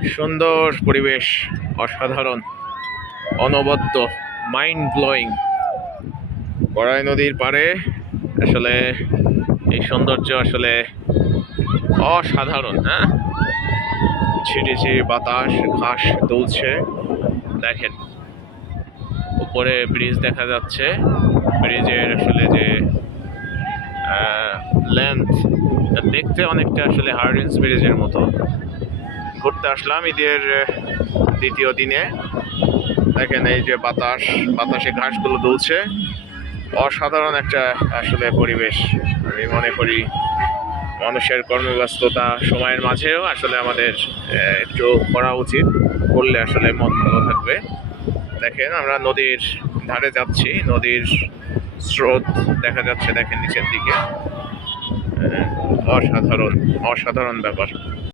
সুন্দর পরিবেশ, অসাধারণ, অনবদ্য, মাইন্ড ব্লোয়িং। বড়াই নদীর পাড়ে আসলে এই সৌন্দর্য আসলে অসাধারণ। হ্যাঁ, ছিটিছি বাতাস, ঘাস দুলছে। দেখেন, উপরে ব্রিজ দেখা যাচ্ছে। ব্রিজের আসলে যে লেন্থ দেখতে অনেকটা আসলে হার্ডিন্স ব্রিজের মতো। ঘুরতে আসলাম ঈদের দ্বিতীয় দিনে। দেখেন এই যে বাতাসে ঘাসগুলো দুলছে। অসাধারণ একটা আসলে পরিবেশ। আমি মনে করি মানুষের কর্মব্যস্ততা সময়ের মাঝেও আসলে আমাদের একটু করা উচিত, করলে আসলে মন ভালো থাকবে। দেখেন আমরা নদীর ধারে যাচ্ছি, নদীর স্রোত দেখা যাচ্ছে, দেখেন নিচের দিকে। অসাধারণ অসাধারণ ব্যাপার।